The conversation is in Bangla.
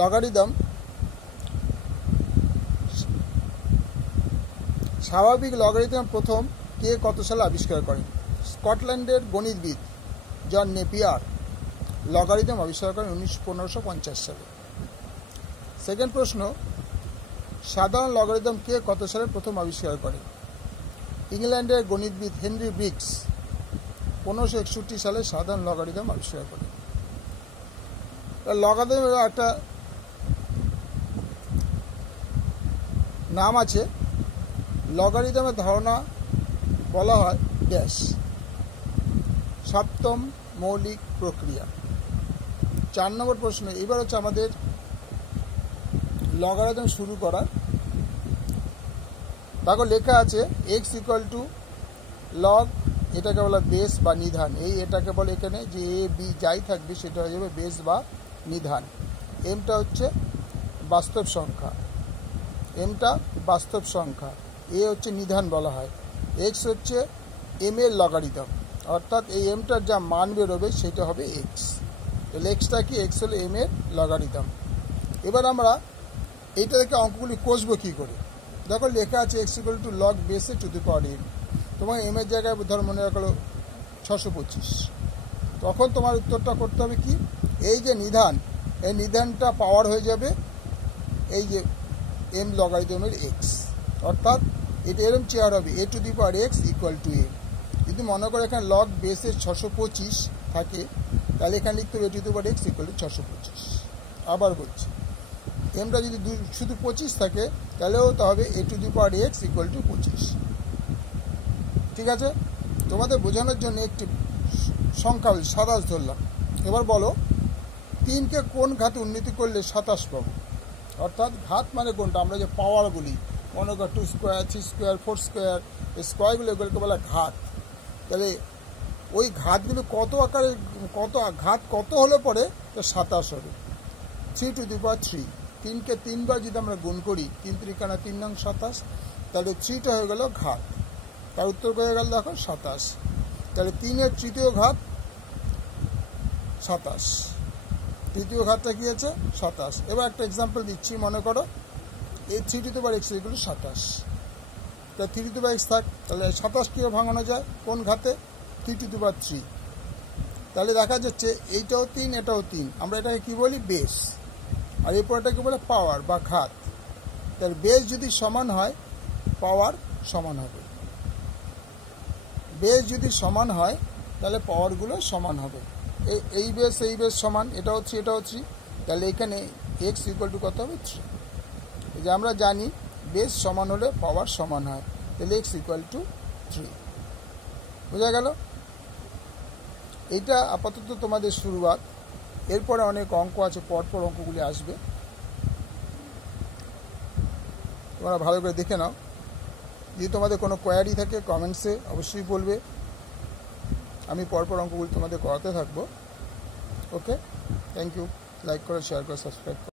লগারিদম স্বাভাবিক লগারিদম প্রথম কে কত সালে আবিষ্কার করেন? স্কটল্যান্ডের গণিতবিদ জন নেপিয়ার লগারিদম আবিষ্কার করেন 1550 সালে। সেকেন্ড প্রশ্ন, সাধারণ লগারিদম কে কত সালে প্রথম আবিষ্কার করেন? ইংল্যান্ডের গণিতবিদ হেনরি ব্রিগস 1561 সালে সাধারণ লগারিদম আবিষ্কার করেন। লগারিদমের একটা নাম আছে, লগারিদমের ধারণা বলা হয় ড্যাশ সপ্তম মৌলিক প্রক্রিয়া। 4 নম্বর প্রশ্ন, এবার হচ্ছে আমাদের লগারিদম শুরু করার। দেখো লেখা আছে এক্স ইকুয়াল টু লগ, এটাকে বলা বেস বা নিধান। এটাকে বলে এখানে যে এ বি যাই থাকবে সেটা হয়ে যাবে বেস বা নিধান। এমটা হচ্ছে বাস্তব সংখ্যা, এ হচ্ছে নিধান বলা হয়। এক্স হচ্ছে এম এর লগারিদম, অর্থাৎ এই এমটার যা মান বেরোবে সেটা হবে এক্স। তাহলে এক্সটা কি? এক্স হলো এম এর লগারিদম। এবার আমরা এইটা থেকে অঙ্কগুলি কষবো কী করে? দেখো লেখা আছে এক্স ইকুয়াল টু লগ বেসে টু দি পাওয়ার এম। তোমার এম এর জায়গায় ধর মনে রাখলো 625। তখন তোমার উত্তরটা করতে হবে কি, এই যে নিধান, এই নিধানটা পাওয়ার হয়ে যাবে এই যে এম লগারিদমের এক্স, অর্থাৎ এটা এরম চেয়ার হবে a to the power x equal to m. যদি মনে করো এখানে লগ বেসের 625 থাকে, তাহলে এখানে লিখতে হবে a to the power x equal to 625। আবার বলছি, এমটা যদি শুধু 25 থাকে তাহলেও তা হবে a to the power x equal to 25। ঠিক আছে, তোমাদের বোঝানোর জন্য একটি সংখ্যা 27 ধরলাম। এবার বলো 3কে কোন ঘাতে উন্নতি করলে 27 পাবো? অর্থাৎ ঘাত মানে কোনটা? আমরা যে পাওয়ারগুলি মনে কর 2 স্কোয়ার, 3 স্কোয়ার, 4 স্কোয়ার, এই স্কোয়ারগুলো এগুলোকে বলা ঘাত। তাহলে ওই ঘাতগুলো কত আকারে, ঘাত কত হলে পরে তো 27 হবে? 3 টু দি পাওয়ার 3। 3কে 3 বার যদি আমরা গুণ করি, 3 3 3 নং 27, তাহলে 3টা হয়ে গেল ঘাত। তার উত্তর হয়ে গেল দেখো 27। তাহলে 3-এর তৃতীয় ঘাত 27, তৃতীয় ঘাতটা কি আছে? 27। এবার একটা এক্সাম্পল দিচ্ছি, মনে করো এই 3 টু দি পাওয়ার এক্স এগুলো 27, তাহলে 3 টু দি পাওয়ার এক্স থাক। তাহলে 27 কীভাবে ভাঙানো যায়? কোন ঘাতে? 3 টু দি পাওয়ার 3। তাহলে দেখা যাচ্ছে এইটাও 3, এটাও 3। আমরা এটাকে কী বলি? বেস। আর এরপর এটাকে বলে পাওয়ার বা ঘাত। তাহলে বেস যদি সমান হয়, পাওয়ার সমান হবে। বেস যদি সমান হয় তাহলে পাওয়ারগুলো সমান হবে। এই বেস সমান, এটাও 3, এটাও 3। তাহলে এখানে এক্স ইকুয়াল টু কত হবে? 3। এই যে আমরা জানি বেস সমান হলে পাওয়ার সমান হয়, তাহলে এক্স ইকুয়াল টু 3। বোঝা গেল? এইটা আপাতত তোমাদের শুরুয়াত। এরপরে অনেক অঙ্ক আছে, পরপর অঙ্কগুলি আসবে, তোমরা ভালো করে দেখে নাও। যদি তোমাদের কোনো কোয়ারি থাকে কমেন্টসে অবশ্যই বলবে, আমি পরপর অঙ্কগুলি তোমাদের করাতে থাকবো। ওকে, থ্যাংক ইউ। লাইক করো, শেয়ার করো, সাবস্ক্রাইব করো।